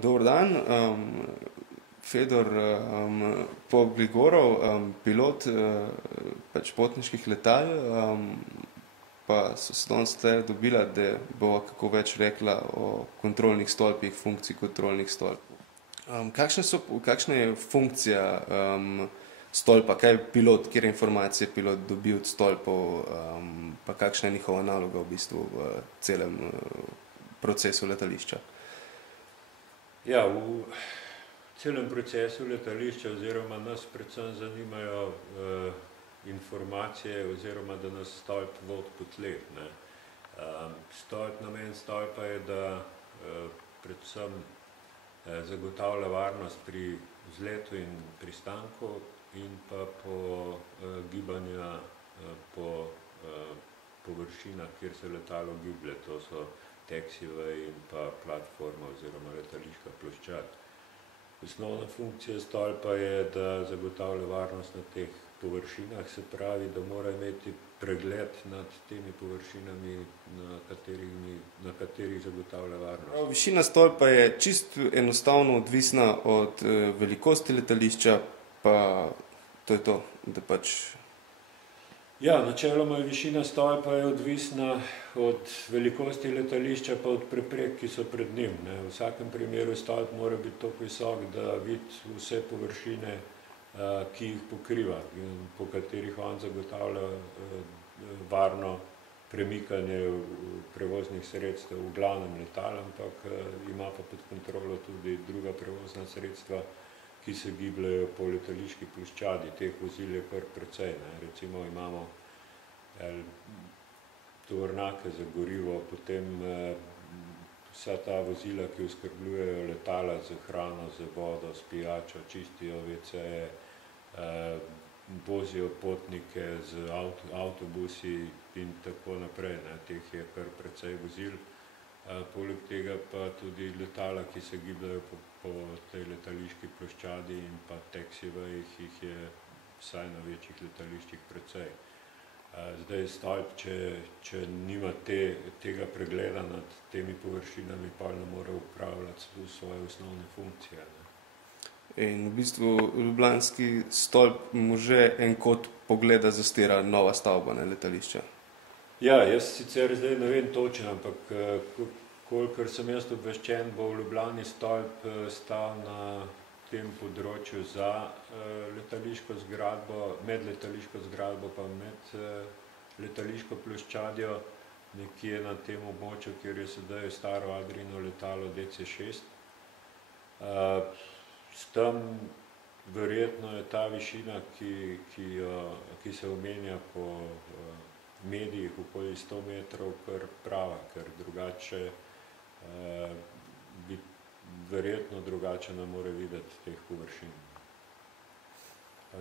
Dober dan, Fedor Grigorov, pilot pač potniških letal, pa so se danes tukaj dobila, da bova kako več rekla o kontrolnih stolpih, funkciji kontrolnih stolpov. Kakšna je funkcija stolpa, kaj je pilot, kjer informacije pilot dobi od stolpov, pa kakšna je njihova naloga v bistvu v celem procesu letališča? Ja, v celem procesu letališča oziroma nas predvsem zanimajo informacije oziroma da nas stolp vodi po tleh. Namen stolpa je, da predvsem zagotavlja varnost pri vzletu in pristanku in pa po gibanja po površinah, kjer se letalo giblje, to so taxiway in pa platforma oziroma letališka ploščad. Osnovna funkcija stolpa je, da zagotavlja varnost na teh površinah, se pravi, da mora imeti pregled nad temi površinami, na katerih zagotavlja varnost. Višina stolpa je čisto enostavno odvisna od velikosti letališča, pa to je to, da pač... Ja, načeloma je višina stolpa je odvisna od velikosti letališča pa od preprek, ki so pred njim. V vsakem primeru stolp mora biti toliko visok, da vidi vse površine, ki jih pokriva in po katerih on zagotavlja varno premikanje prevoznih sredstev, v glavnem letal, ampak ima pa pod kontrolo tudi druga prevozna sredstva, ki se gibljajo po letališki ploščadi. Teh vozil je kar precej. Recimo imamo tovornjake za gorivo, potem vsa ta vozila, ki oskrbljujejo letala z hrano, z vodo, s pijačo, čistijo WC-je, vozijo potnike z avtobusi in tako naprej. Teh je kar precej vozil. Poleg tega pa tudi letala, ki se gibljajo po tej letališki ploščadi in pa taxiwayih, jih je vsaj na večjih letališčih precej. Zdaj stolp, če nima tega pregleda nad temi površinami, pa ne more upravljati svoje osnovne funkcije. In v bistvu ljubljanski stolp mu že en kot pogleda zastira nova stavba na letališča. Ja, jaz sicer zdaj ne vem točno, ampak kolikor sem jaz obveščen, bo v Ljubljani stolp stal na tem področju za letališko zgradbo, med letališko zgradbo pa med letališko ploščadjo, nekje na tem območju, kjer je sedaj staro Adrijino letalo DC-6. S tem verjetno je ta višina, ki se omenja po medijih okoli 100 metrov, kar prava, ker drugače bi verjetno drugače ne more videti teh površin.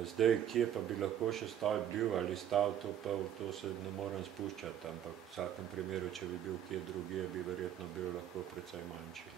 Zdaj, kje pa bi lahko še stolp bil ali stal, to se ne morem spuščati, ampak v vsakem primeru, če bi bil kje drugje, bi verjetno bil lahko precej manjši.